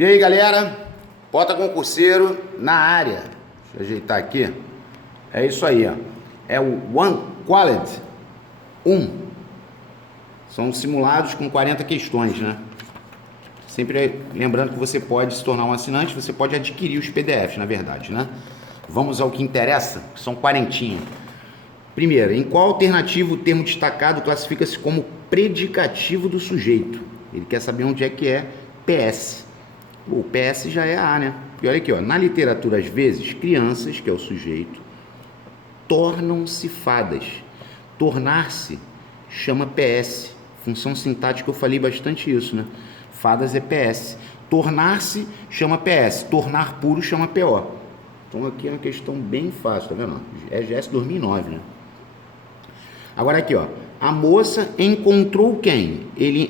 E aí, galera? Bota concurseiro na área. Deixa eu ajeitar aqui. É isso aí, ó. É o One Quality 1. São simulados com 40 questões, né? Sempre lembrando que você pode se tornar um assinante, você pode adquirir os PDFs, na verdade, né? Vamos ao que interessa, que são 40. Primeiro, em qual alternativa o termo destacado classifica-se como predicativo do sujeito? Ele quer saber onde é que é PS. O PS já é A, né? E olha aqui, ó, na literatura, às vezes, crianças, que é o sujeito, tornam-se fadas. Tornar-se chama PS. Função sintática, eu falei bastante isso, né? Fadas é PS. Tornar-se chama PS. Tornar puro chama PO. Então aqui é uma questão bem fácil, tá vendo? É GS 2009, né? Agora aqui, ó. A moça encontrou quem?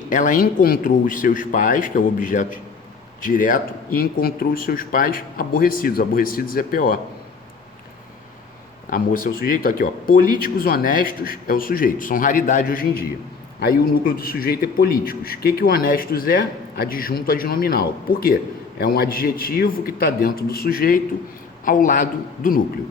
Ela encontrou os seus pais, que é o objeto direto, e encontrou os seus pais aborrecidos. Aborrecidos é PO. A moça é o sujeito. Aqui, ó. Políticos honestos é o sujeito. São raridade hoje em dia. Aí o núcleo do sujeito é políticos. O que o honestos é? Adjunto adnominal. Por quê? É um adjetivo que está dentro do sujeito ao lado do núcleo.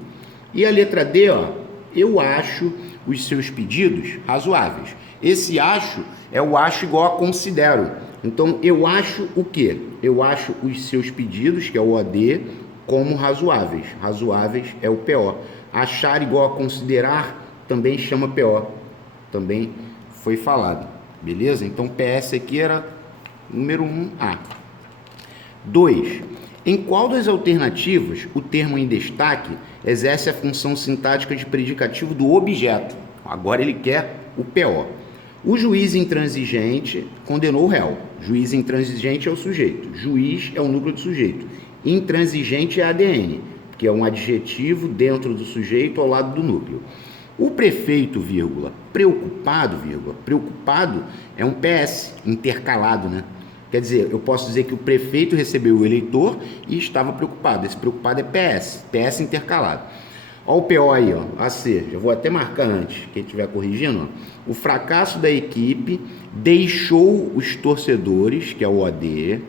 E a letra D, ó. Eu acho os seus pedidos razoáveis. Esse acho é o acho igual a considero. Então, eu acho o quê? Eu acho os seus pedidos, que é o OD, como razoáveis. Razoáveis é o PO. Achar igual a considerar também chama PO. Também foi falado. Beleza? Então, PS aqui era número 1A. 2. Em qual das alternativas o termo em destaque exerce a função sintática de predicativo do objeto? Agora ele quer o PO. O juiz intransigente condenou o réu. Juiz intransigente é o sujeito. Juiz é o núcleo do sujeito. Intransigente é ADN, que é um adjetivo dentro do sujeito ao lado do núcleo. O prefeito, vírgula, preocupado, vírgula, preocupado é um PS intercalado, né? Quer dizer, eu posso dizer que o prefeito recebeu o eleitor e estava preocupado. Esse preocupado é PS, PS intercalado. Olha o PO aí, ó, AC, já vou até marcar antes, quem estiver corrigindo. Ó. O fracasso da equipe deixou os torcedores, que é o OD,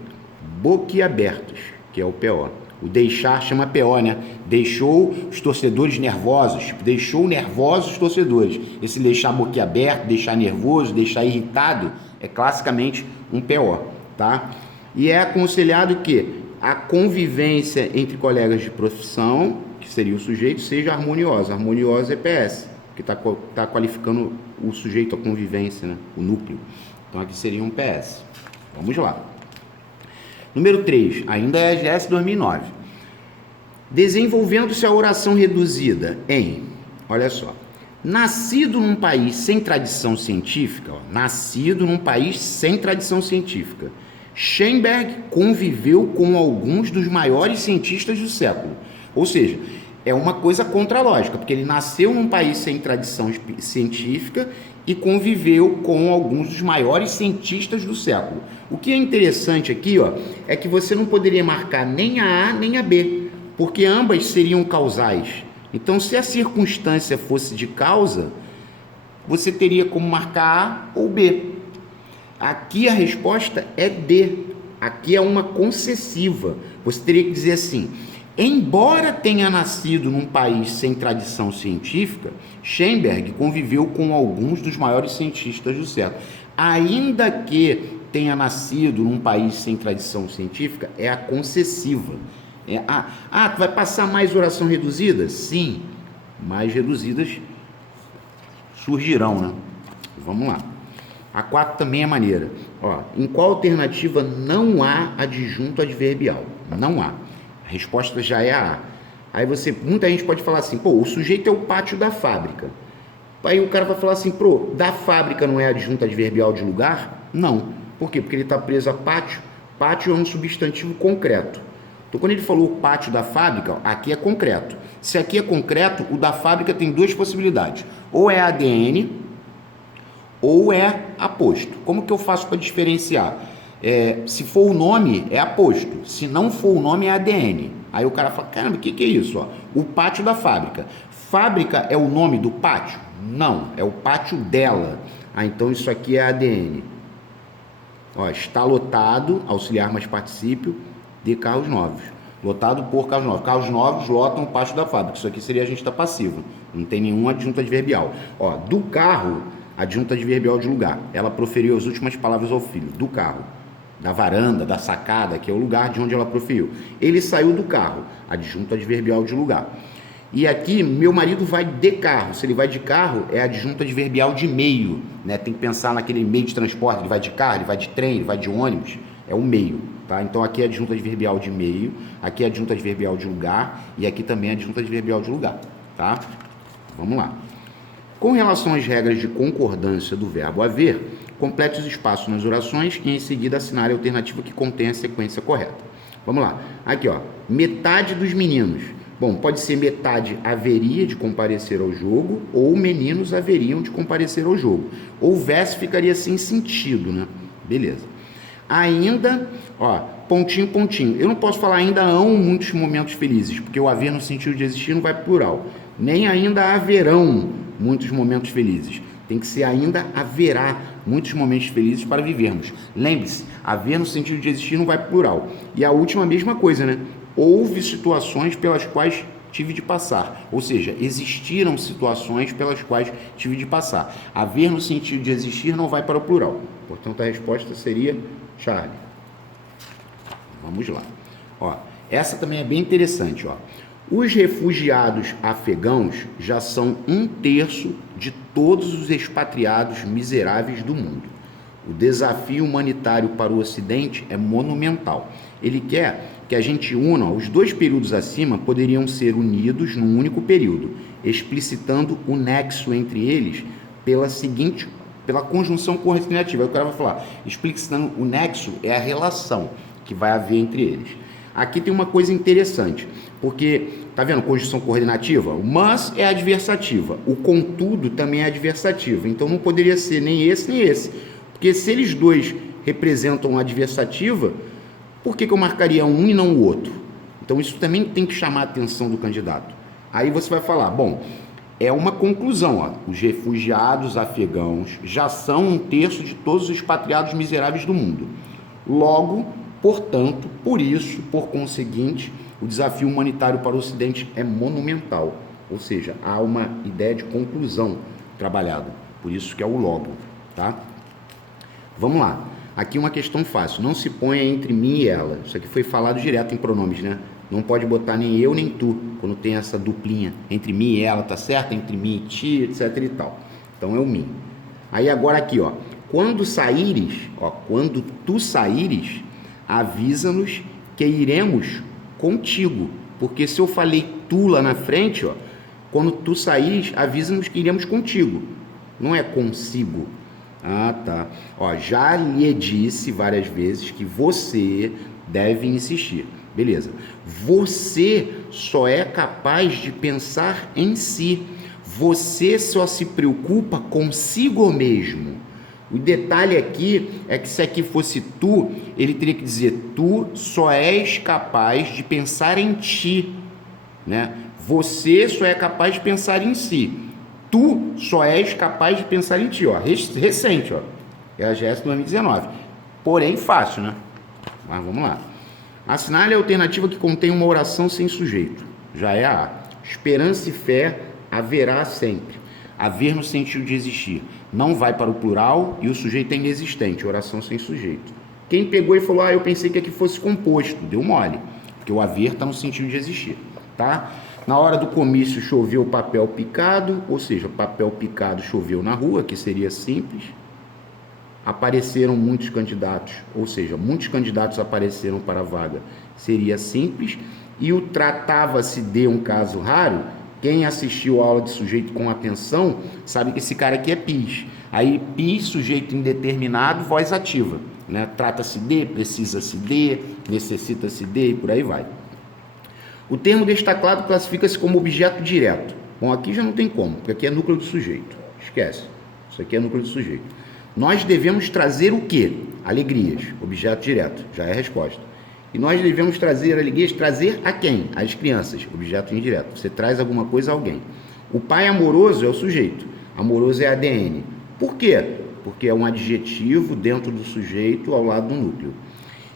boquiabertos, que é o PO. O deixar chama PO, né? Deixou os torcedores nervosos, tipo, deixou nervosos os torcedores. Esse deixar boquiaberto, deixar nervoso, deixar irritado, é classicamente um PO, tá? E é aconselhado que a convivência entre colegas de profissão, que seria o sujeito, seja harmoniosa. Harmoniosa é PS, que tá qualificando o sujeito, a convivência, né? O núcleo. Então aqui seria um PS. Vamos lá. Número 3, ainda é a GS 2009. Desenvolvendo-se a oração reduzida em, olha só, nascido num país sem tradição científica, ó, nascido num país sem tradição científica, Schoenberg conviveu com alguns dos maiores cientistas do século. Ou seja, é uma coisa contralógica, porque ele nasceu num país sem tradição científica e conviveu com alguns dos maiores cientistas do século. O que é interessante aqui, ó, é que você não poderia marcar nem a A nem a B, porque ambas seriam causais. Então, se a circunstância fosse de causa, você teria como marcar A ou B. Aqui a resposta é D. Aqui é uma concessiva. Você teria que dizer assim: embora tenha nascido num país sem tradição científica, Schoenberg conviveu com alguns dos maiores cientistas do século. Ainda que tenha nascido num país sem tradição científica, é a concessiva. Tu vai passar mais oração reduzida? Sim, mais reduzidas surgirão, né? Vamos lá. A 4 também é maneira. Ó, em qual alternativa não há adjunto adverbial? Não há. A resposta já é a A. Aí muita gente pode falar assim, pô, o sujeito é o pátio da fábrica. Aí o cara vai falar assim, pô, da fábrica não é adjunto adverbial de lugar? Não. Por quê? Porque ele está preso a pátio. Pátio é um substantivo concreto. Então, quando ele falou pátio da fábrica, aqui é concreto. Se aqui é concreto, o da fábrica tem duas possibilidades. Ou é ADN, ou é aposto. Como que eu faço para diferenciar? Se for o nome, é aposto. Se não for o nome, é ADN. Aí o cara fala, caramba, o que é isso? Ó? O pátio da fábrica. Fábrica é o nome do pátio? Não, é o pátio dela. Então isso aqui é ADN. Ó, está lotado, auxiliar mais particípio, de carros novos. Lotado por carros novos. Carros novos lotam o pátio da fábrica. Isso aqui seria adjunta passiva. Não tem nenhuma adjunta adverbial. Ó, do carro, adjunta adverbial de lugar. Ela proferiu as últimas palavras ao filho. Do carro. Da varanda, da sacada, que é o lugar de onde ela proferiu. Ele saiu do carro. Adjunta adverbial de lugar. E aqui, meu marido vai de carro. Se ele vai de carro, é adjunta adverbial de meio, né? Tem que pensar naquele meio de transporte. Ele vai de carro, ele vai de trem, ele vai de ônibus. É o meio, tá? Então aqui é adjunta adverbial de meio, aqui é adjunta adverbial de lugar e aqui também é adjunta adverbial de lugar, tá? Vamos lá. Com relação às regras de concordância do verbo haver, complete os espaços nas orações e em seguida assinale a alternativa que contém a sequência correta. Vamos lá. Aqui, ó. Metade dos meninos. Bom, pode ser metade haveria de comparecer ao jogo ou meninos haveriam de comparecer ao jogo. Houvesse ficaria sem sentido, né? Beleza. Ainda, ó, pontinho, pontinho. Eu não posso falar ainda hão muitos momentos felizes, porque o haver no sentido de existir não vai plural. Nem ainda haverão muitos momentos felizes. Tem que ser ainda haverá muitos momentos felizes para vivermos. Lembre-se, haver no sentido de existir não vai plural. E a última, a mesma coisa, né? Houve situações pelas quais tive de passar. Ou seja, existiram situações pelas quais tive de passar. Haver no sentido de existir não vai para o plural. Portanto, a resposta seria Charlie. Vamos lá. Ó, essa também é bem interessante. Ó. Os refugiados afegãos já são 1/3 de todos os expatriados miseráveis do mundo. O desafio humanitário para o Ocidente é monumental. Ele quer que a gente una, os dois períodos acima poderiam ser unidos num único período, explicitando o nexo entre eles pela conjunção correlativa. Aí o cara vai falar, explicitando o nexo é a relação que vai haver entre eles. Aqui tem uma coisa interessante, porque, tá vendo, conjunção coordenativa? O mas é adversativa, o contudo também é adversativa, então não poderia ser nem esse, porque se eles dois representam a adversativa, por que eu marcaria um e não o outro? Então isso também tem que chamar a atenção do candidato. Aí você vai falar, bom, é uma conclusão, ó, os refugiados afegãos já são 1/3 de todos os expatriados miseráveis do mundo. Logo, portanto, por isso, por conseguinte, o desafio humanitário para o Ocidente é monumental. Ou seja, há uma ideia de conclusão trabalhada. Por isso que é o logo, tá? Vamos lá. Aqui uma questão fácil. Não se ponha entre mim e ela. Isso aqui foi falado direto em pronomes, né? Não pode botar nem eu nem tu, quando tem essa duplinha. Entre mim e ela, tá certo? Entre mim e ti, etc e tal. Então é o mim. Aí agora aqui, ó. Quando saíres, ó, quando tu saíres, avisa-nos que iremos contigo. Porque se eu falei tu lá na frente, ó, quando tu saíres, avisa-nos que iremos contigo. Não é consigo. Ah, tá. Ó, já lhe disse várias vezes que você deve insistir. Beleza. Você só é capaz de pensar em si. Você só se preocupa consigo mesmo. O detalhe aqui é que se aqui fosse tu, ele teria que dizer tu só és capaz de pensar em ti, né? Você só é capaz de pensar em si. Tu só és capaz de pensar em ti, ó. Recente, ó. É a GS 2019. Porém, fácil, né? Mas vamos lá. Assinale a alternativa que contém uma oração sem sujeito. Já é a A. Esperança e fé haverá sempre. Haver no sentido de existir. Não vai para o plural e o sujeito é inexistente. Oração sem sujeito. Quem pegou e falou, eu pensei que aqui fosse composto. Deu mole. Porque o haver está no sentido de existir. Tá? Na hora do comício choveu papel picado, ou seja, papel picado choveu na rua, que seria simples. Apareceram muitos candidatos, ou seja, muitos candidatos apareceram para a vaga, seria simples. E o tratava-se de um caso raro, quem assistiu a aula de sujeito com atenção, sabe que esse cara aqui é PIS. Aí PIS, sujeito indeterminado, voz ativa, né? Trata-se de, precisa-se de, necessita-se de e por aí vai. O termo destacado classifica-se como objeto direto. Bom, aqui já não tem como, porque aqui é núcleo do sujeito. Esquece. Isso aqui é núcleo do sujeito. Nós devemos trazer o quê? Alegrias. Objeto direto. Já é a resposta. E nós devemos trazer alegrias, trazer a quem? As crianças. Objeto indireto. Você traz alguma coisa a alguém. O pai amoroso é o sujeito. Amoroso é ADN. Por quê? Porque é um adjetivo dentro do sujeito ao lado do núcleo.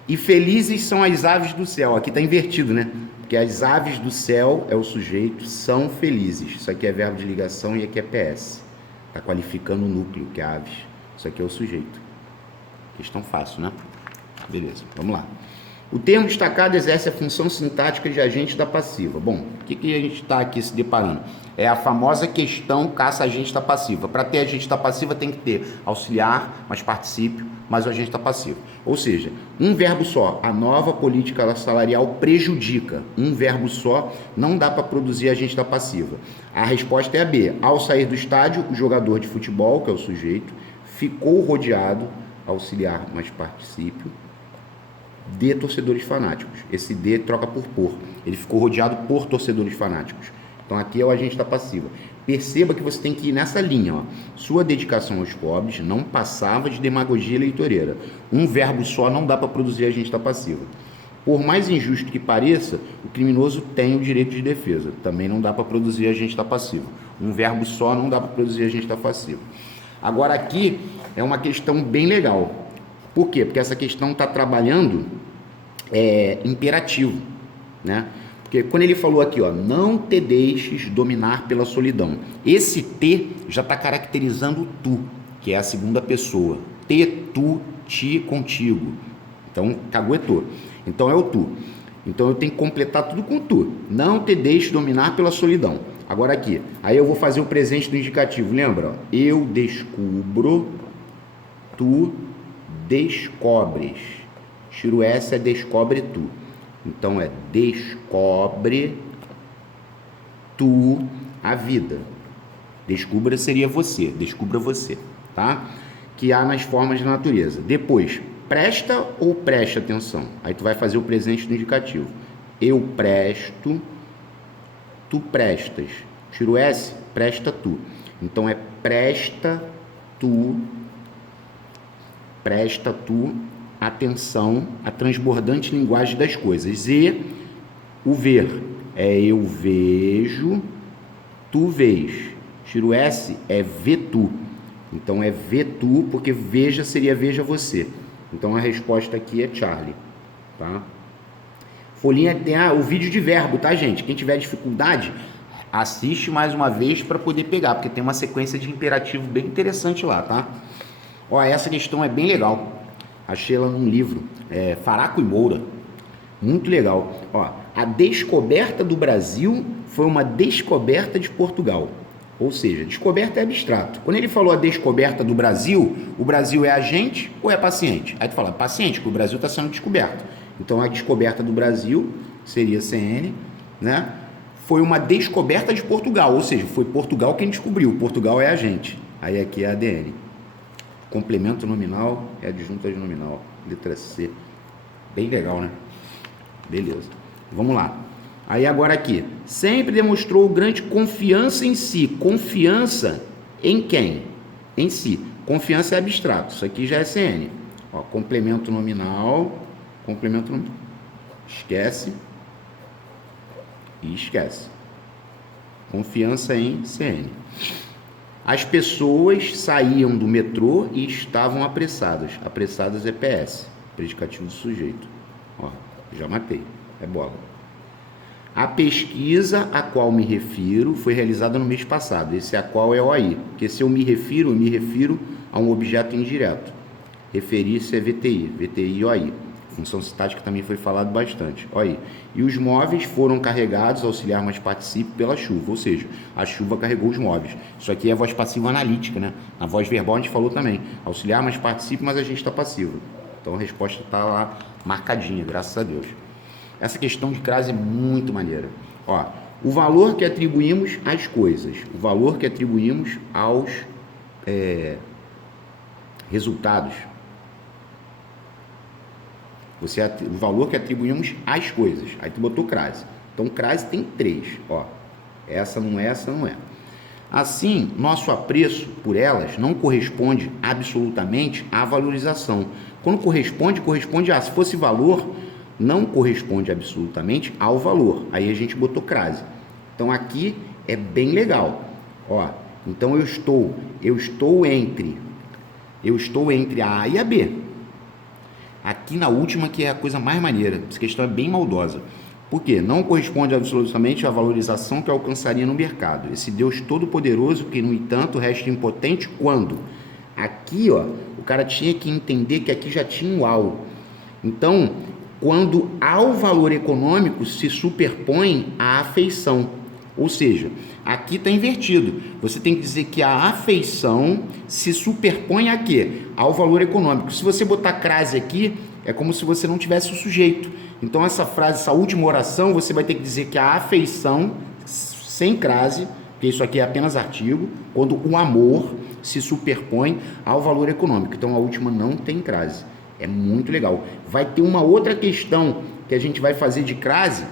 E felizes são as aves do céu. Aqui está invertido, né? Porque as aves do céu é o sujeito, são felizes. Isso aqui é verbo de ligação e aqui é PS. Está qualificando o núcleo, que é aves. Isso aqui é o sujeito. Questão fácil, né? Beleza, vamos lá. O termo destacado exerce a função sintática de agente da passiva. Bom, o que a gente está aqui se deparando? É a famosa questão caça-agente da passiva. Para ter agente da passiva tem que ter auxiliar, mais particípio, mais o agente da passiva. Ou seja, um verbo só, a nova política salarial prejudica. Um verbo só não dá para produzir agente da passiva. A resposta é a B. Ao sair do estádio, o jogador de futebol, que é o sujeito, ficou rodeado, auxiliar mais particípio, de torcedores fanáticos. Esse de troca por. Ele ficou rodeado por torcedores fanáticos. Então aqui é o agente da passiva. Perceba que você tem que ir nessa linha, ó. Sua dedicação aos pobres não passava de demagogia eleitoreira. Um verbo só não dá para produzir agente da passiva. Por mais injusto que pareça, o criminoso tem o direito de defesa. Também não dá para produzir agente da passiva. Um verbo só não dá para produzir agente da passiva. Agora aqui é uma questão bem legal. Por quê? Porque essa questão está trabalhando imperativo, né? Porque quando ele falou aqui, ó, não te deixes dominar pela solidão. Esse te já está caracterizando o tu, que é a segunda pessoa. Te, tu, ti, contigo. Então, caguetou. Então, é o tu. Então, eu tenho que completar tudo com tu. Não te deixes dominar pela solidão. Agora aqui, aí eu vou fazer o presente do indicativo, lembra? Eu descubro, tu descobres. Tiro S é descobre tu. Então é descobre tu a vida. Descubra seria você, descubra você, tá? Que há nas formas da natureza. Depois, presta ou preste atenção. Aí tu vai fazer o presente do indicativo. Eu presto, tu prestas. Tiro S, presta tu. Então é presta tu atenção à transbordante linguagem das coisas. E o ver é eu vejo, tu vês. Tiro S é vê tu. Então é vê tu, porque veja seria veja você. Então a resposta aqui é Charlie, tá? Folhinha tem o vídeo de verbo, tá, gente? Quem tiver dificuldade, assiste mais uma vez para poder pegar, porque tem uma sequência de imperativo bem interessante lá, tá? Ó, essa questão é bem legal. Achei ela num livro, Faraco e Moura. Muito legal. Ó, a descoberta do Brasil foi uma descoberta de Portugal. Ou seja, descoberta é abstrato. Quando ele falou a descoberta do Brasil, o Brasil é agente ou é paciente? Aí tu fala, paciente, porque o Brasil está sendo descoberto. Então a descoberta do Brasil seria CN, né? Foi uma descoberta de Portugal, ou seja, foi Portugal quem descobriu. Portugal é agente. Aí aqui é ADN. Complemento nominal é adjunto nominal. Letra C. Bem legal, né? Beleza. Vamos lá. Aí agora aqui. Sempre demonstrou grande confiança em si. Confiança em quem? Em si. Confiança é abstrato. Isso aqui já é CN. Ó, complemento nominal. Complemento nominal. Esquece. E esquece. Confiança em CN. As pessoas saíam do metrô e estavam apressadas. Apressadas é PS, predicativo do sujeito. Ó, já matei, é bola. A pesquisa a qual me refiro foi realizada no mês passado. Esse a qual é OI, porque se eu me refiro a um objeto indireto. Referir-se é VTI, VTI e OI. Função sintática também foi falado bastante. Olha aí. E os móveis foram carregados, auxiliar mais particípio, pela chuva. Ou seja, a chuva carregou os móveis. Isso aqui é voz passiva analítica, né? Na voz verbal a gente falou também. Auxiliar mais particípio, mas a gente está passivo. Então a resposta está lá marcadinha, graças a Deus. Essa questão de crase é muito maneira. Ó, o valor que atribuímos às coisas. O valor que atribuímos aos resultados. O valor que atribuímos às coisas. Aí tu botou crase. Então, crase tem 3. Ó, essa não é. Assim, nosso apreço por elas não corresponde absolutamente à valorização. Quando corresponde a. Se fosse valor, não corresponde absolutamente ao valor. Aí a gente botou crase. Então, aqui é bem legal. Ó, então, eu estou entre a A e a B. Aqui na última que é a coisa mais maneira. Essa questão é bem maldosa. Por quê? Não corresponde absolutamente à valorização que alcançaria no mercado. Esse Deus todo-poderoso que, no entanto, resta impotente quando? Aqui, ó, o cara tinha que entender que aqui já tinha um ao. Então, quando ao valor econômico se superpõe a afeição. Ou seja, aqui está invertido. Você tem que dizer que a afeição se superpõe a quê? Ao valor econômico. Se você botar crase aqui, é como se você não tivesse o sujeito. Então, essa frase, essa última oração, você vai ter que dizer que a afeição, sem crase, porque isso aqui é apenas artigo, quando o amor se superpõe ao valor econômico. Então, a última não tem crase. É muito legal. Vai ter uma outra questão que a gente vai fazer de crase,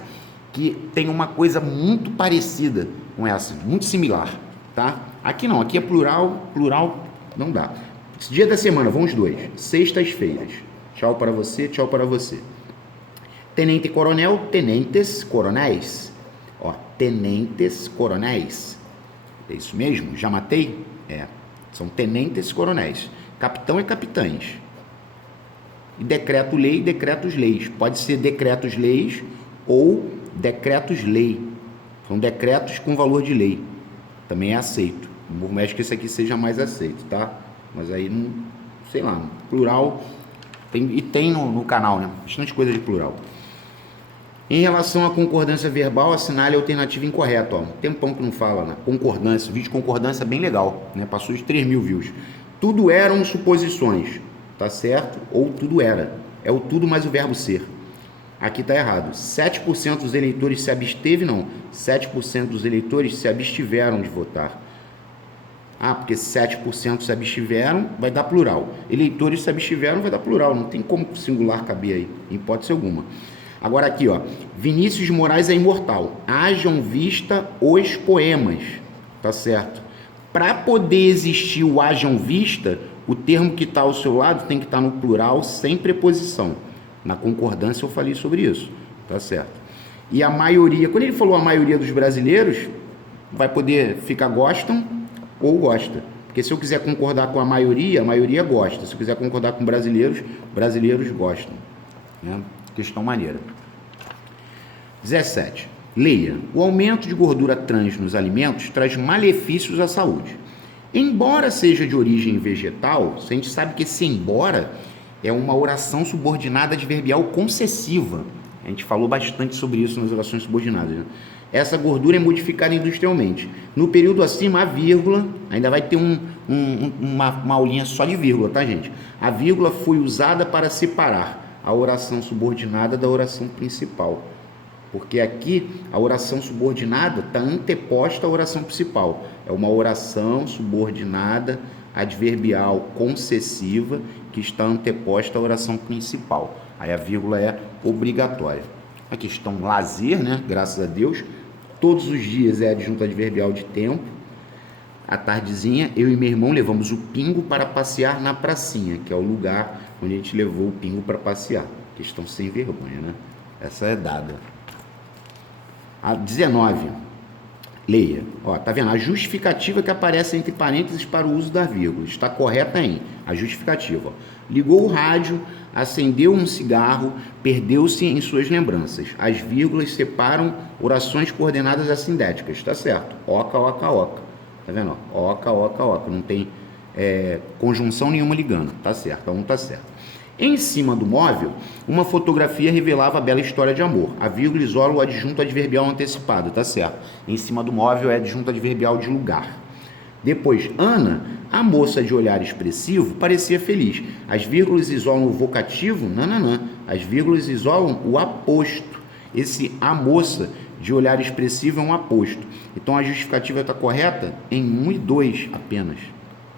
que tem uma coisa muito parecida com essa, muito similar, tá? Aqui não, aqui é plural, plural não dá. Dia da semana, vão os dois. Sextas-feiras. Tchau para você, tchau para você. Tenente coronel, tenentes coronéis. Ó, tenentes coronéis. É isso mesmo? Já matei? É. São tenentes coronéis. Capitão é capitães. E decreto-lei, decretos-leis. Pode ser decretos-leis ou decretos-lei. São decretos com valor de lei. Também é aceito. Por mais que esse aqui seja mais aceito, tá? Mas aí, não, sei lá, plural. Tem no canal, né? Bastante coisa de plural. Em relação à concordância verbal, assinale a alternativa incorreta. Ó. Um tempão que não fala, né? Concordância. Vídeo de concordância bem legal, né? Passou de 3.000 views. Tudo eram suposições, tá certo? Ou tudo era. É o tudo mais o verbo ser. Aqui está errado. 7% dos eleitores se absteve, não. 7% dos eleitores se abstiveram de votar. Ah, porque 7% se abstiveram, vai dar plural. Eleitores se abstiveram, vai dar plural. Não tem como singular caber aí, em hipótese alguma. Agora aqui, ó. Vinícius de Moraes é imortal. Hajam vista os poemas. Tá certo? Para poder existir o hajam vista, o termo que está ao seu lado tem que estar no plural, sem preposição. Na concordância eu falei sobre isso, tá certo? E a maioria, quando ele falou a maioria dos brasileiros, vai poder ficar gostam ou gosta. Porque se eu quiser concordar com a maioria gosta. Se eu quiser concordar com brasileiros, brasileiros gostam. Né? Questão maneira. 17. Leia. O aumento de gordura trans nos alimentos traz malefícios à saúde. Embora seja de origem vegetal, a gente sabe que esse embora é uma oração subordinada adverbial concessiva. A gente falou bastante sobre isso nas orações subordinadas. Né? Essa gordura é modificada industrialmente. No período acima, a vírgula, ainda vai ter uma aulinha só de vírgula, tá, gente? A vírgula foi usada para separar a oração subordinada da oração principal. Porque aqui a oração subordinada está anteposta à oração principal. É uma oração subordinada adverbial concessiva que está anteposta à oração principal. Aí a vírgula é obrigatória. A questão lazer, né? Graças a Deus. Todos os dias é adjunto adverbial de tempo. À tardezinha, eu e meu irmão levamos o Pingo para passear na pracinha, que é o lugar onde a gente levou o Pingo para passear. Questão sem vergonha, né? Essa é dada. A 19. Leia. Ó, tá vendo? A justificativa que aparece entre parênteses para o uso da vírgula. Está correta em a justificativa. Ó. Ligou o rádio, acendeu um cigarro, perdeu-se em suas lembranças. As vírgulas separam orações coordenadas assindéticas. Tá certo. Oca, oca, oca. Tá vendo? Ó? Oca, oca, oca. Não tem conjunção nenhuma ligando. Tá certo. A 1 tá certo. Em cima do móvel, uma fotografia revelava a bela história de amor. A vírgula isola o adjunto adverbial antecipado, tá certo? Em cima do móvel é adjunto adverbial de lugar. Depois, Ana, a moça de olhar expressivo, parecia feliz. As vírgulas isolam o vocativo? Nananã. As vírgulas isolam o aposto. Esse a moça de olhar expressivo é um aposto. Então, a justificativa está correta em 1 e 2 apenas.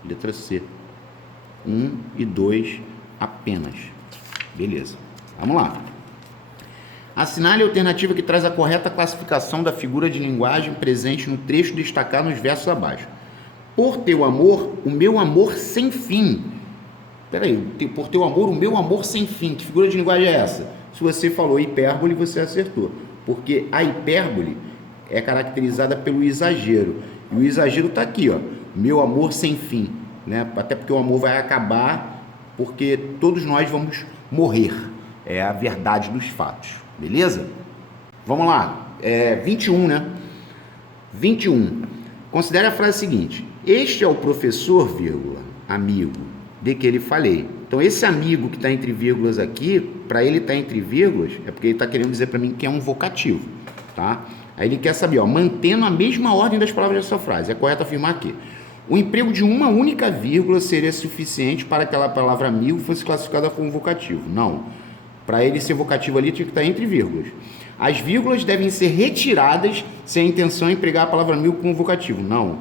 Letra C. 1 e 2 apenas. Beleza. Vamos lá. Assinale a alternativa que traz a correta classificação da figura de linguagem presente no trecho destacado nos versos abaixo. Por teu amor, o meu amor sem fim. Peraí, por teu amor, o meu amor sem fim. Que figura de linguagem é essa? Se você falou hipérbole, você acertou. Porque a hipérbole é caracterizada pelo exagero. E o exagero está aqui, ó. Meu amor sem fim. Né? Até porque o amor vai acabar, porque todos nós vamos morrer. É a verdade dos fatos. Beleza? Vamos lá. 21, né? 21. Considere a frase seguinte. Este é o professor, vírgula, amigo, de que ele falei. Então, esse amigo que está entre vírgulas aqui, para ele estar entre vírgulas, é porque ele está querendo dizer para mim que é um vocativo, tá? Aí ele quer saber, ó, mantendo a mesma ordem das palavras dessa frase. É correto afirmar aqui. O emprego de uma única vírgula seria suficiente para que aquela palavra amigo fosse classificada como vocativo. Não. Para ele ser vocativo ali, tinha que estar entre vírgulas. As vírgulas devem ser retiradas se a intenção é empregar a palavra amigo como vocativo. Não.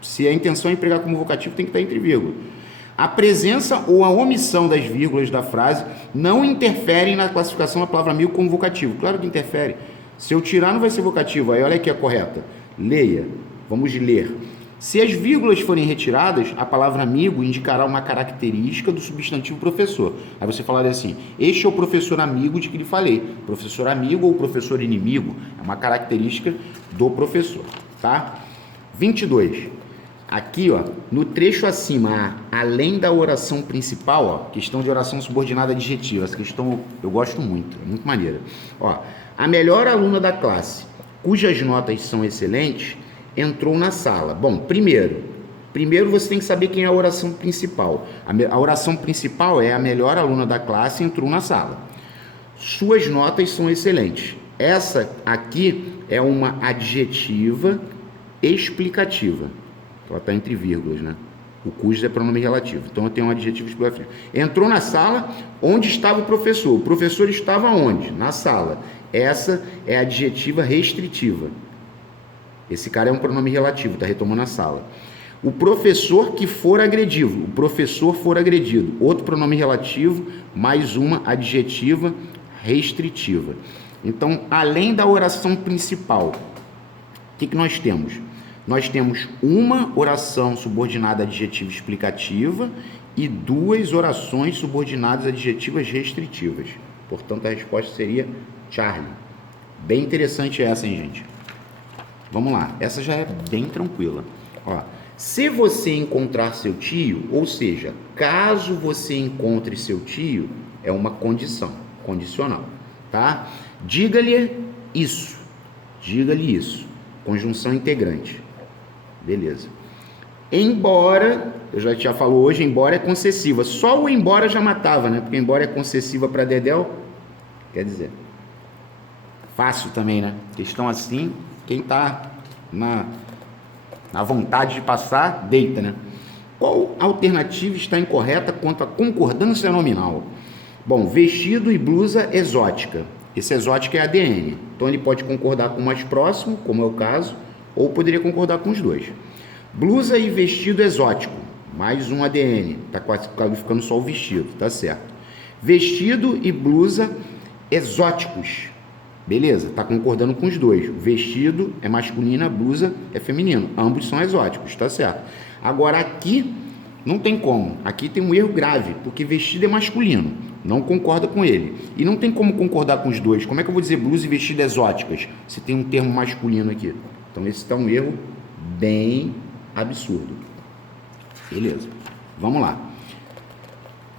Se a intenção é empregar como vocativo, tem que estar entre vírgulas. A presença ou a omissão das vírgulas da frase não interferem na classificação da palavra amigo como vocativo. Claro que interfere. Se eu tirar, não vai ser vocativo. Aí olha aqui a correta. Leia. Vamos ler. Se as vírgulas forem retiradas, a palavra amigo indicará uma característica do substantivo professor. Aí você falaria assim, este é o professor amigo de que lhe falei. Professor amigo ou professor inimigo é uma característica do professor, tá? 22. Aqui, ó, no trecho acima, além da oração principal, ó, questão de oração subordinada adjetiva. Essa questão eu gosto muito, é muito maneira. Ó, a melhor aluna da classe, cujas notas são excelentes, entrou na sala. Bom, primeiro você tem que saber quem é a oração principal. A oração principal é a melhor aluna da classe entrou na sala. Suas notas são excelentes. Essa aqui é uma adjetiva explicativa. Ela está entre vírgulas, né? O cujo é pronome relativo. Então eu tenho um adjetivo explicativo. Entrou na sala, onde estava o professor? O professor estava onde? Na sala. Essa é a adjetiva restritiva. Esse cara é um pronome relativo, está retomando a sala. O professor que for agredido, o professor for agredido, outro pronome relativo, mais uma adjetiva restritiva. Então, além da oração principal, o que nós temos? Nós temos uma oração subordinada adjetiva explicativa e duas orações subordinadas adjetivas restritivas. Portanto, a resposta seria Charlie. Bem interessante essa, hein, gente? Vamos lá, essa já é bem tranquila. Ó, se você encontrar seu tio, ou seja, caso você encontre seu tio, é uma condição, condicional, tá? Diga-lhe isso, conjunção integrante, beleza. Embora, eu já falou hoje, embora é concessiva, só o embora já matava, né? Porque embora é concessiva para Dedéu, quer dizer, fácil também, né? Questão assim... Quem está na vontade de passar, deita, né? Qual alternativa está incorreta quanto à concordância nominal? Bom, vestido e blusa exótica. Esse exótica é ADN. Então, ele pode concordar com o mais próximo, como é o caso, ou poderia concordar com os dois. Blusa e vestido exótico. Mais um ADN. Está qualificando só o vestido, tá certo. Vestido e blusa exóticos. Beleza, tá concordando com os dois. O vestido é masculino, a blusa é feminino. Ambos são exóticos, tá certo. Agora aqui não tem como. Aqui tem um erro grave, porque vestido é masculino. Não concorda com ele. E não tem como concordar com os dois. Como é que eu vou dizer blusa e vestido exóticas se tem um termo masculino aqui? Então esse tá um erro bem absurdo. Beleza, vamos lá.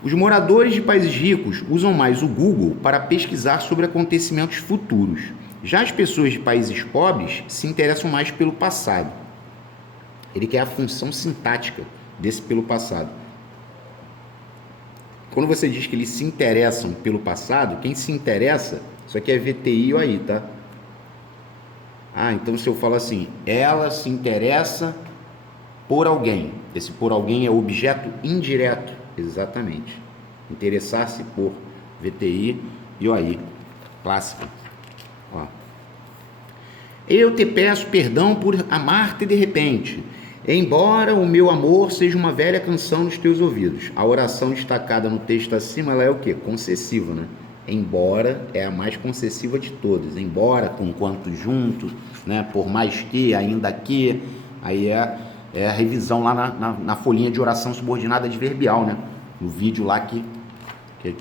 Os moradores de países ricos usam mais o Google para pesquisar sobre acontecimentos futuros. Já as pessoas de países pobres se interessam mais pelo passado. Ele quer a função sintática desse pelo passado. Quando você diz que eles se interessam pelo passado, quem se interessa, isso aqui é VTI ou aí, tá? Ah, então se eu falo assim, ela se interessa por alguém. Esse por alguém é objeto indireto. Exatamente. Interessar-se por VTI e OAI. Clássica. Ó. Eu te peço perdão por amar-te de repente, embora o meu amor seja uma velha canção nos teus ouvidos. A oração destacada no texto acima, ela é o quê? Concessiva, né? Embora é a mais concessiva de todas. Embora, com quanto junto, né? Por mais que, ainda que, aí é a revisão lá na folhinha de oração subordinada adverbial, né? No vídeo lá que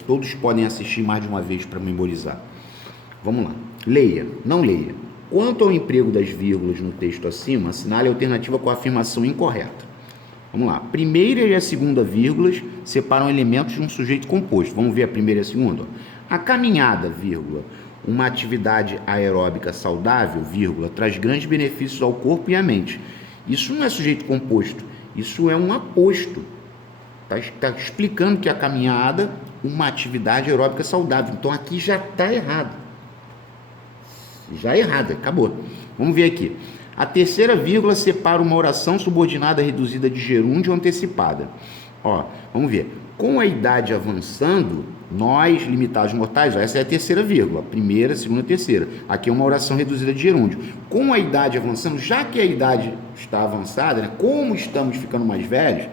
todos podem assistir mais de uma vez para memorizar. Vamos lá. Leia, não leia. Quanto ao emprego das vírgulas no texto acima, assinale a alternativa com a afirmação incorreta. Vamos lá. A primeira e a segunda vírgulas separam elementos de um sujeito composto. Vamos ver a primeira e a segunda. A caminhada, vírgula, uma atividade aeróbica saudável, vírgula, traz grandes benefícios ao corpo e à mente. Isso não é sujeito composto, isso é um aposto. Está explicando que a caminhada, uma atividade aeróbica saudável. Então aqui já está errado. Já errado, acabou. Vamos ver aqui. A terceira vírgula separa uma oração subordinada reduzida de gerúndio antecipada. Ó, vamos ver. Com a idade avançando, nós, limitados mortais, ó, essa é a terceira vírgula. Primeira, segunda, terceira. Aqui é uma oração reduzida de gerúndio. Com a idade avançando, já que a idade está avançada, né, como estamos ficando mais velhos,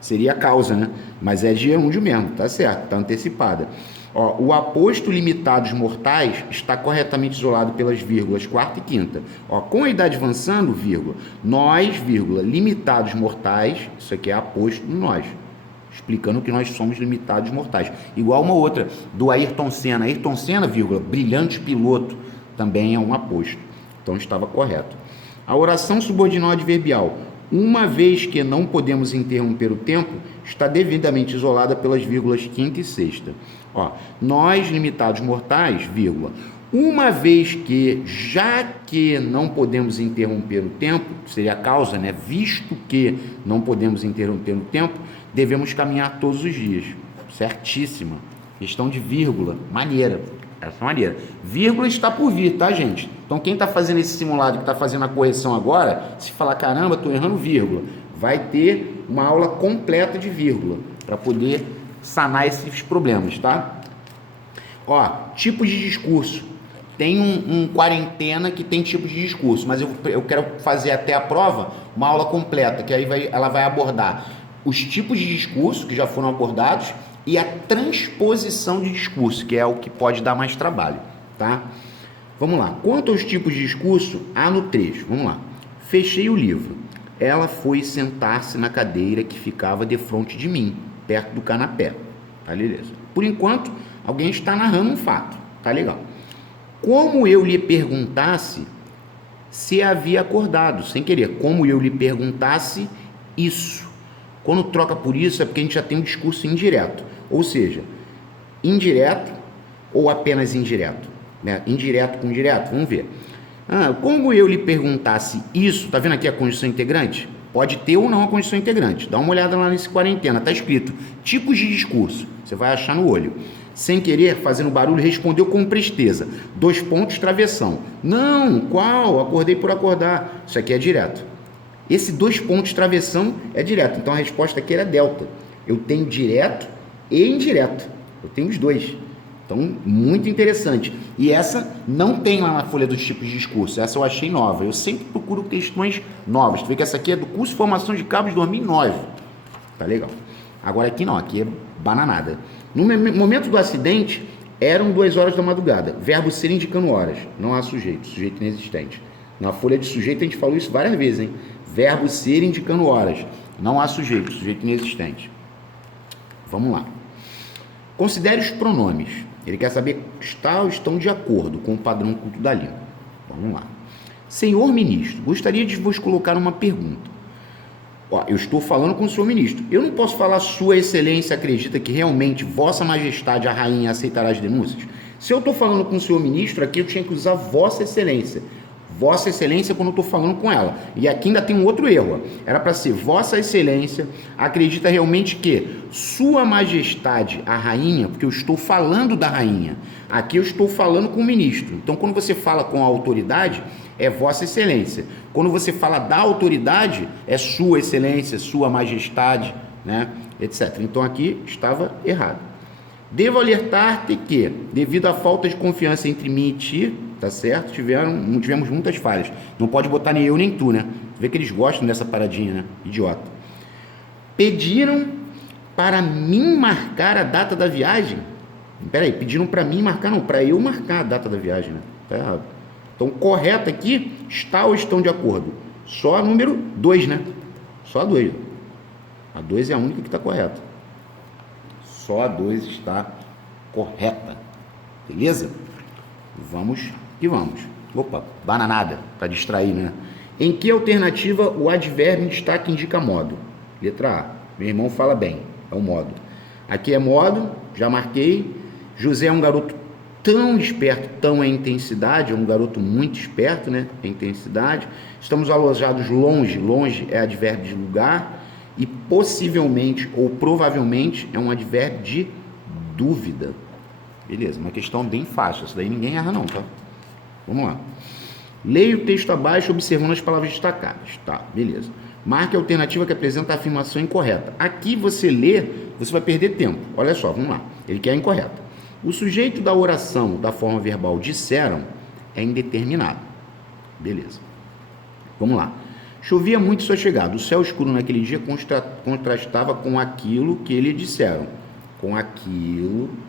seria a causa, né? Mas é de gerúndio mesmo, tá certo, tá antecipada. Ó, o aposto limitados mortais está corretamente isolado pelas vírgulas quarta e quinta. Ó, com a idade avançando, vírgula, nós, vírgula, limitados mortais, isso aqui é aposto no nós, explicando que nós somos limitados mortais. Igual uma outra, do Ayrton Senna. Ayrton Senna, vírgula, brilhante piloto, também é um aposto. Então estava correto. A oração subordinal adverbial, uma vez que não podemos interromper o tempo, está devidamente isolada pelas vírgulas quinta e sexta. Ó, nós, limitados mortais, vírgula, uma vez que, já que não podemos interromper o tempo, seria a causa, né? Visto que não podemos interromper o tempo, devemos caminhar todos os dias. Certíssima. Questão de vírgula, maneira. Essa é maneira. Vírgula está por vir, tá, gente? Então, quem está fazendo esse simulado, que está fazendo a correção agora, se falar, caramba, estou errando vírgula, vai ter uma aula completa de vírgula, para poder sanar esses problemas, tá? Ó, tipos de discurso. Tem um quarentena que tem tipos de discurso, mas eu quero fazer até a prova uma aula completa, que aí ela vai abordar os tipos de discurso que já foram abordados e a transposição de discurso, que é o que pode dar mais trabalho, tá? Vamos lá. Quanto aos tipos de discurso, há no trecho. Vamos lá. Fechei o livro. Ela foi sentar-se na cadeira que ficava defronte de mim, perto do canapé. Tá, beleza. Por enquanto, alguém está narrando um fato. Tá legal. Como eu lhe perguntasse se havia acordado, sem querer. Como eu lhe perguntasse isso. Quando troca por isso é porque a gente já tem um discurso indireto. Ou seja, indireto ou apenas indireto. Né? Indireto com direto, vamos ver. Como eu lhe perguntasse isso, tá vendo aqui a conjunção integrante? Pode ter ou não a conjunção integrante. Dá uma olhada lá nesse quarentena, tá escrito tipos de discurso. Você vai achar no olho. Sem querer, fazendo barulho, respondeu com presteza. 2 pontos, travessão. Não, qual? Acordei por acordar. Isso aqui é direto. Esse 2 pontos, travessão, é direto. Então a resposta aqui era delta. Eu tenho direto e indireto. Eu tenho os dois. Então, muito interessante. E essa não tem lá na folha dos tipos de discurso. Essa eu achei nova. Eu sempre procuro questões novas. Tu vê que essa aqui é do curso de Formação de Cabos 2009. Tá legal. Agora aqui não. Aqui é bananada. No momento do acidente, eram 2 horas da madrugada. Verbo ser indicando horas. Não há sujeito. Sujeito inexistente. Na folha de sujeito a gente falou isso várias vezes, hein? Verbo ser indicando horas. Não há sujeito. Sujeito inexistente. Vamos lá. Considere os pronomes. Ele quer saber se está ou estão de acordo com o padrão culto da língua. Vamos lá. Senhor ministro, gostaria de vos colocar uma pergunta. Ó, eu estou falando com o senhor ministro. Eu não posso falar sua excelência acredita que realmente vossa majestade a rainha aceitará as denúncias? Se eu estou falando com o senhor ministro, aqui eu tinha que usar vossa excelência. Vossa excelência quando eu estou falando com ela. E aqui ainda tem um outro erro. Era para ser vossa excelência acredita realmente que sua majestade a rainha, porque eu estou falando da rainha. Aqui eu estou falando com o ministro. Então quando você fala com a autoridade, é vossa excelência. Quando você fala da autoridade, é sua excelência, sua majestade, né, etc. Então aqui estava errado. Devo alertar-te que, devido à falta de confiança entre mim e ti, tá certo? Tivemos muitas falhas. Não pode botar nem eu nem tu, né? Tu vê que eles gostam dessa paradinha, né? Idiota. Pediram para mim marcar a data da viagem. Peraí, pediram para mim marcar, não, para eu marcar a data da viagem, né? Tá errado. Então, correto aqui, está ou estão de acordo? Só a número 2, né? Só a 2. A 2 é a única que está correta. Só a 2 está correta. Beleza? Vamos que vamos. Opa, bananada, para distrair, né? Em que alternativa o advérbio em destaque indica modo? Letra A. Meu irmão fala bem, é o modo. Aqui é modo, já marquei. José é um garoto tão esperto, tão é intensidade, é um garoto muito esperto, né? É intensidade. Estamos alojados longe, longe é advérbio de lugar. E possivelmente ou provavelmente é um advérbio de dúvida. Beleza, uma questão bem fácil, isso daí ninguém erra não, tá? Vamos lá. Leia o texto abaixo observando as palavras destacadas. Tá, beleza. Marque a alternativa que apresenta a afirmação incorreta. Aqui você lê, você vai perder tempo. Olha só, vamos lá. Ele quer a incorreta. O sujeito da oração da forma verbal disseram é indeterminado. Beleza. Vamos lá. Chovia muito em sua chegada. O céu escuro naquele dia contrastava com aquilo que lhe disseram.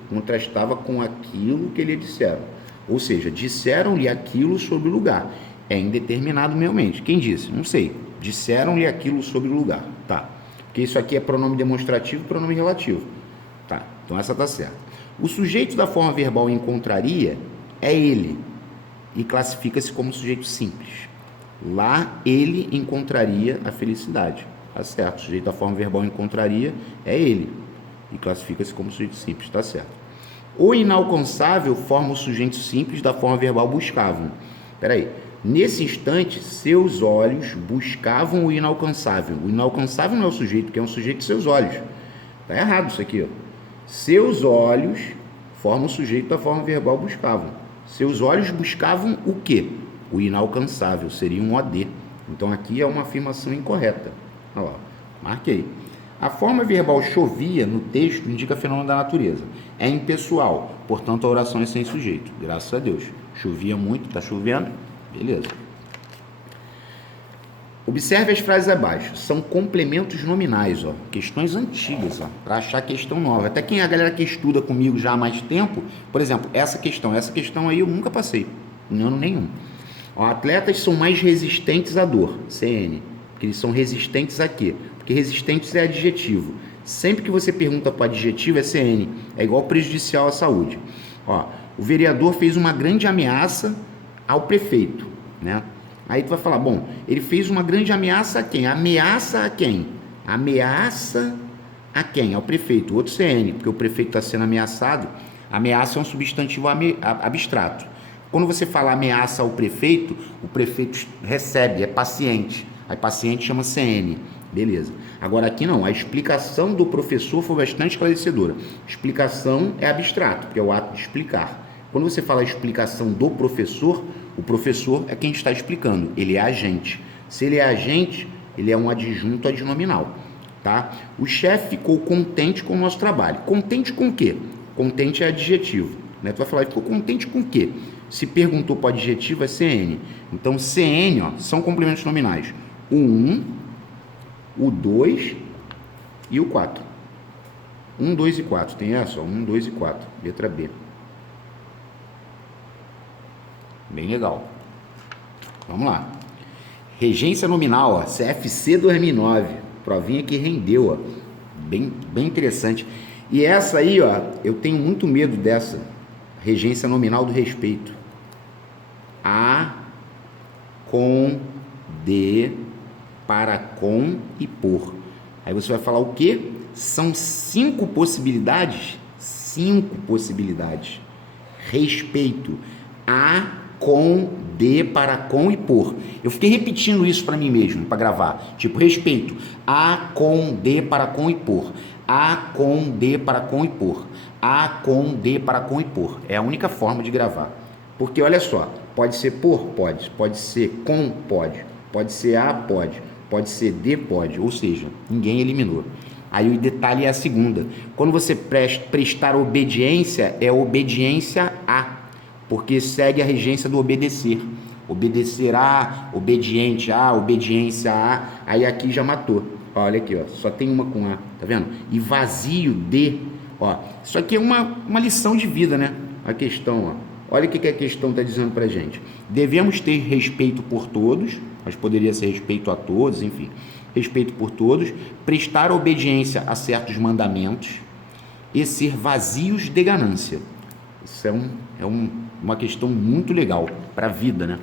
Contrastava com aquilo que lhe disseram. Ou seja, disseram-lhe aquilo sobre o lugar. É indeterminado realmente. Quem disse? Não sei. Disseram-lhe aquilo sobre o lugar. Tá. Porque isso aqui é pronome demonstrativo e pronome relativo. Tá. Então essa tá certa. O sujeito da forma verbal encontraria é ele. E classifica-se como sujeito simples. Lá ele encontraria a felicidade. Tá certo. O sujeito da forma verbal encontraria é ele. E classifica-se como sujeito simples. Tá certo. O inalcançável forma o sujeito simples da forma verbal buscavam. Peraí. Nesse instante, seus olhos buscavam o inalcançável. O inalcançável não é o sujeito, que é um sujeito de seus olhos. Tá errado isso aqui, ó. Seus olhos formam o sujeito da forma verbal buscavam. Seus olhos buscavam o quê? O inalcançável, seria um OD. Então aqui é uma afirmação incorreta. Olha lá, marquei. A forma verbal chovia no texto indica fenômeno da natureza. É impessoal, portanto a oração é sem sujeito. Graças a Deus. Chovia muito, está chovendo. Beleza. Observe as frases abaixo. São complementos nominais, ó. Questões antigas, ó, para achar questão nova. Até quem a galera que estuda comigo já há mais tempo, por exemplo, essa questão aí eu nunca passei, em ano nenhum. Ó, atletas são mais resistentes à dor, CN, porque eles são resistentes a quê? Porque resistentes é adjetivo. Sempre que você pergunta para adjetivo é CN, é igual prejudicial à saúde. Ó, o vereador fez uma grande ameaça ao prefeito, né? Aí tu vai falar, bom, ele fez uma grande ameaça a quem? Ameaça a quem? Ameaça a quem? Ao prefeito, outro CN, porque o prefeito está sendo ameaçado. Ameaça é um substantivo abstrato. Quando você fala ameaça ao prefeito, o prefeito recebe, é paciente. Aí paciente chama CN, beleza. Agora aqui não, a explicação do professor foi bastante esclarecedora. Explicação é abstrato, porque é o ato de explicar. Quando você fala a explicação do professor, o professor é quem está explicando, ele é agente. Se ele é agente, ele é um adjunto adnominal, tá? O chefe ficou contente com o nosso trabalho. Contente com o quê? Contente é adjetivo, né? Tu vai falar, ficou contente com o quê? Se perguntou para o adjetivo, é CN. Então, CN, ó, são complementos nominais. O 1, o 2 e o 4. 1, 2 e 4. Tem essa, ó, 1, 2 e 4. Letra B. Bem legal. Vamos lá. Regência nominal, ó, CFC 2009. Provinha que rendeu, ó. Bem interessante. E essa aí, ó, eu tenho muito medo dessa. Regência nominal do respeito. A, com, de, para, com e por. Aí você vai falar o quê? São 5 possibilidades? 5 possibilidades. Respeito. A, com, de, para, com e por. Eu fiquei repetindo isso para mim mesmo, para gravar. Tipo, respeito. A, com, de, para, com e por. A, com, de, para, com e por. A, com, de, para, com e por. É a única forma de gravar. Porque, olha só, pode ser por? Pode. Pode ser com? Pode. Pode ser a? Pode. Pode ser de? Pode. Ou seja, ninguém eliminou. Aí o detalhe é a segunda. Quando você prestar obediência, é obediência a. Porque segue a regência do obedecer. Obedecer a, obediente a, obediência a. Aí aqui já matou. Olha aqui, ó, só tem uma com a, tá vendo? E vazio de, ó. Isso aqui é uma lição de vida, né? A questão, ó. Olha o que a questão está dizendo pra gente. Devemos ter respeito por todos, mas poderia ser respeito a todos, enfim. Respeito por todos, prestar obediência a certos mandamentos e ser vazios de ganância. Isso é uma questão muito legal para a vida, né?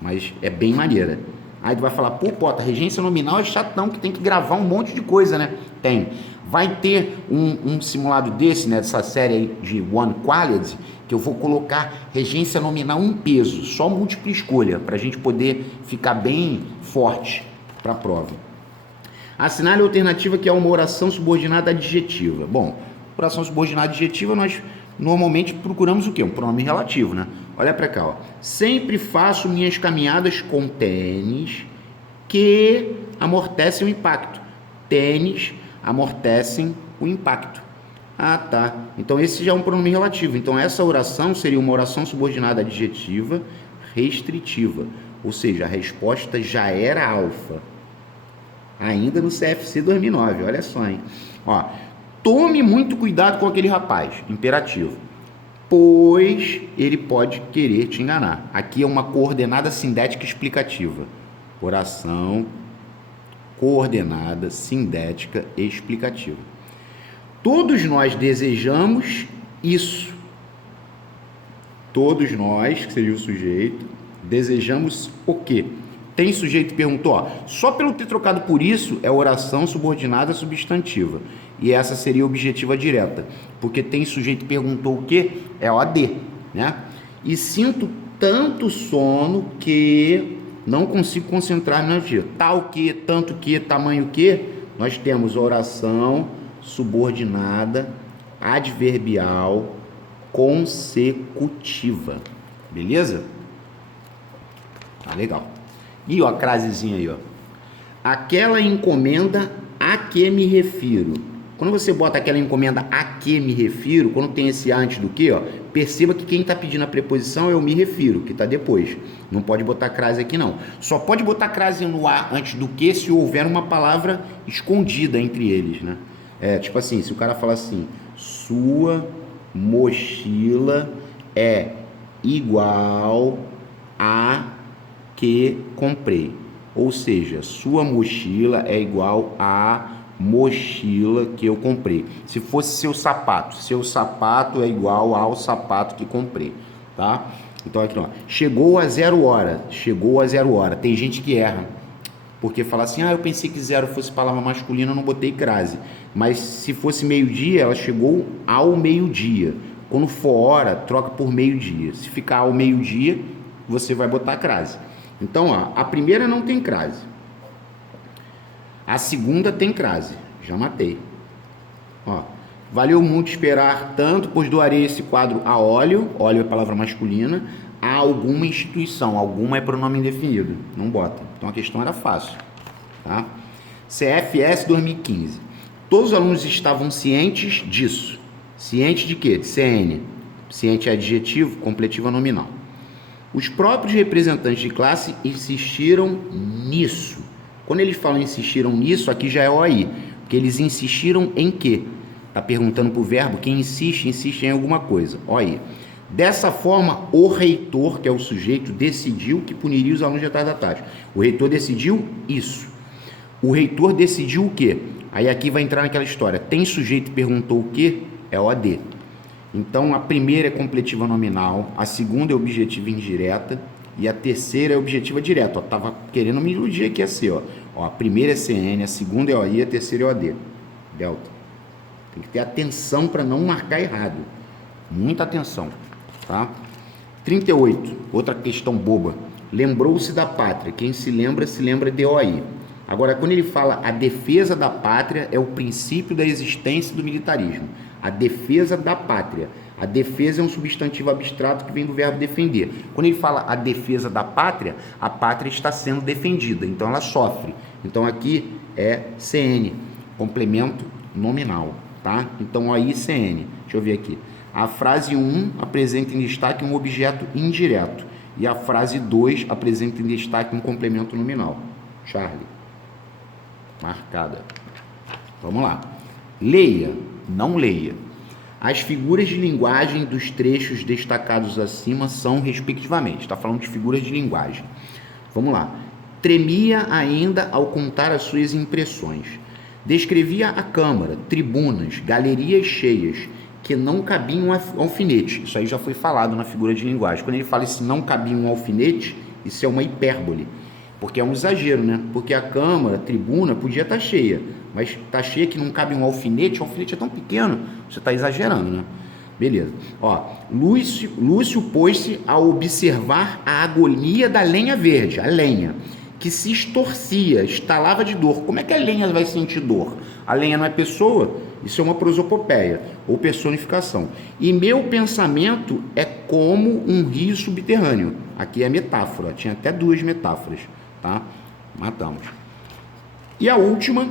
Mas é bem maneira. Aí tu vai falar, pô, Pota, regência nominal é chatão, que tem que gravar um monte de coisa, né? Tem. Vai ter um simulado desse, né, dessa série aí de One Quality, que eu vou colocar regência nominal em peso, só múltipla escolha, para a gente poder ficar bem forte para a prova. Assinale a alternativa que é uma oração subordinada adjetiva. Bom, oração subordinada adjetiva nós normalmente procuramos o quê? Um pronome relativo, né? Olha para cá, ó. Sempre faço minhas caminhadas com tênis que amortecem o impacto. Tênis amortecem o impacto. Ah, tá. Então esse já é um pronome relativo. Então essa oração seria uma oração subordinada adjetiva restritiva. Ou seja, a resposta já era alfa. Ainda no CFC 2009, olha só, hein? Ó, tome muito cuidado com aquele rapaz, imperativo, pois ele pode querer te enganar. Aqui é uma coordenada sindética explicativa. Oração coordenada sindética explicativa. Todos nós desejamos isso. Todos nós, que seria o sujeito, desejamos o quê? Tem sujeito que perguntou, ó, só pelo ter trocado por isso é oração subordinada substantiva. E essa seria a objetiva direta. Porque tem sujeito que perguntou o quê? É OD, né? E sinto tanto sono que não consigo concentrar no dia. Tal que, tanto que, tamanho que, nós temos oração subordinada adverbial consecutiva. Beleza? Tá legal. E ó, a crasezinha aí, ó. Aquela encomenda a que me refiro. Quando você bota aquela encomenda a que me refiro, quando tem esse antes do que, ó, perceba que quem está pedindo a preposição é o me refiro, que está depois. Não pode botar crase aqui, não. Só pode botar crase no a antes do que se houver uma palavra escondida entre eles, né? É, tipo assim, se o cara falar assim, sua mochila é igual a que comprei. Ou seja, sua mochila é igual a mochila que eu comprei. Se fosse seu sapato é igual ao sapato que comprei, tá? Então aqui, ó, chegou a 0 hora, tem gente que erra, porque fala assim, eu pensei que 0 fosse palavra masculina, eu não botei crase, mas se fosse meio-dia, ela chegou ao meio-dia. Quando for hora, troca por meio-dia. Se ficar ao meio-dia, você vai botar crase. Então, ó, a primeira não tem crase. A segunda tem crase. Já matei. Ó, valeu muito esperar tanto, pois doarei esse quadro a óleo é palavra masculina, a alguma instituição. Alguma é pronome indefinido. Não bota. Então a questão era fácil. Tá? CFS 2015. Todos os alunos estavam cientes disso. Ciente de quê? De CN. Ciente é adjetivo, completiva nominal. Os próprios representantes de classe insistiram nisso. Quando eles falam insistiram nisso, aqui já é OI, porque eles insistiram em quê? Está perguntando para o verbo, quem insiste em alguma coisa. OI. Dessa forma, o reitor, que é o sujeito, decidiu que puniria os alunos de retardatários. O reitor decidiu isso. O reitor decidiu o quê? Aí aqui vai entrar naquela história. Tem sujeito que perguntou o quê? É OD. Então, a primeira é completiva nominal, a segunda é objetiva indireta e a terceira é objetiva direta. Ó, tava querendo me iludir aqui assim, ó. A primeira é CN, a segunda é OI, a terceira é OD. Delta. Tem que ter atenção para não marcar errado. Muita atenção, tá? 38, outra questão boba. Lembrou-se da pátria. Quem se lembra de OI. Agora, quando ele fala a defesa da pátria, é o princípio da existência do militarismo. A defesa da pátria. A defesa é um substantivo abstrato que vem do verbo defender. Quando ele fala a defesa da pátria, a pátria está sendo defendida, então ela sofre. Então aqui é CN, complemento nominal, tá? Então aí CN, deixa eu ver aqui. A frase 1 apresenta em destaque um objeto indireto e a frase 2 apresenta em destaque um complemento nominal. Charlie. Marcada. Vamos lá. Leia, não leia. As figuras de linguagem dos trechos destacados acima são, respectivamente, está falando de figuras de linguagem. Vamos lá. Tremia ainda ao contar as suas impressões. Descrevia a câmara, tribunas, galerias cheias, que não cabia um alfinete. Isso aí já foi falado na figura de linguagem. Quando ele fala isso não cabia um alfinete, isso é uma hipérbole. Porque é um exagero, né? Porque a Câmara, a tribuna, podia estar cheia, mas está cheia que não cabe um alfinete, o alfinete é tão pequeno, você está exagerando, né? Beleza. Ó, Lúcio pôs-se a observar a agonia da lenha verde, a lenha, que se estorcia, estalava de dor. Como é que a lenha vai sentir dor? A lenha não é pessoa, isso é uma prosopopeia, ou personificação. E meu pensamento é como um rio subterrâneo. Aqui é metáfora, tinha até 2 metáforas, tá? Matamos. E a última,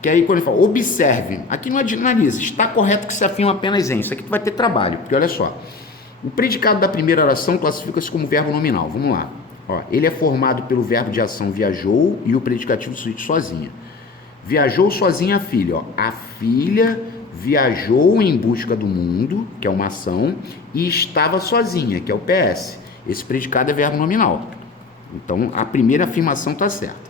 que aí quando ele fala, observe, aqui não analisa, está correto que se afirma apenas em, isso aqui tu vai ter trabalho, porque olha só, o predicado da primeira oração classifica-se como verbo nominal, vamos lá, ó, ele é formado pelo verbo de ação viajou e o predicativo do sujeito sozinha. Viajou sozinha a filha, ó, a filha viajou em busca do mundo, que é uma ação, e estava sozinha, que é o PS, esse predicado é verbo nominal, então a primeira afirmação está certa.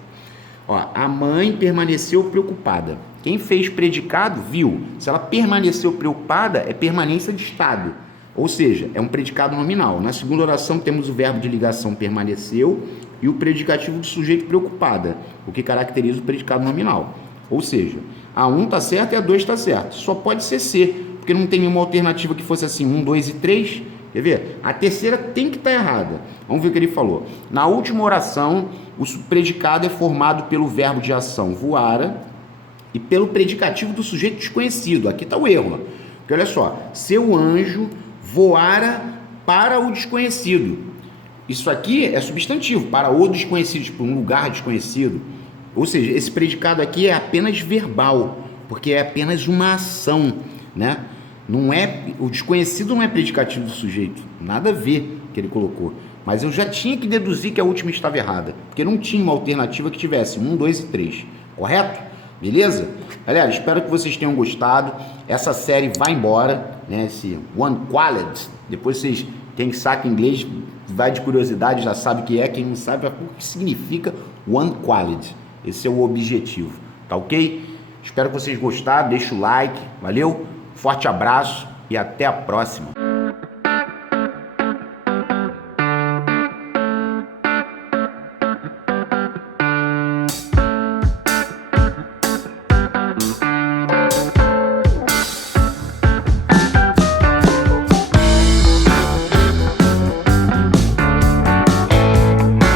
Ó, a mãe permaneceu preocupada. Quem fez predicado viu. Se ela permaneceu preocupada, é permanência de estado. Ou seja, é um predicado nominal. Na segunda oração temos o verbo de ligação permaneceu e o predicativo do sujeito preocupada, o que caracteriza o predicado nominal. Ou seja, a 1 está certo e a 2 está certo. Só pode ser C, porque não tem nenhuma alternativa que fosse assim 1, 2 e 3. Quer ver? A terceira tem que estar errada. Vamos ver o que ele falou. Na última oração, o predicado é formado pelo verbo de ação voara e pelo predicativo do sujeito desconhecido. Aqui está o erro. Ó. Porque olha só, seu anjo voara para o desconhecido. Isso aqui é substantivo, para o desconhecido, tipo um lugar desconhecido. Ou seja, esse predicado aqui é apenas verbal, porque é apenas uma ação, né? Não é, o desconhecido não é predicativo do sujeito, nada a ver que ele colocou. Mas eu já tinha que deduzir que a última estava errada, porque não tinha uma alternativa que tivesse 1, 2 e 3, correto? Beleza? Galera, espero que vocês tenham gostado. Essa série vai embora, né? Esse One Quality. Depois vocês têm que sacar inglês, vai de curiosidade, já sabe o que é. Quem não sabe, o que significa One Quality. Esse é o objetivo, tá ok? Espero que vocês gostaram, deixa o like, valeu? Forte abraço e até a próxima.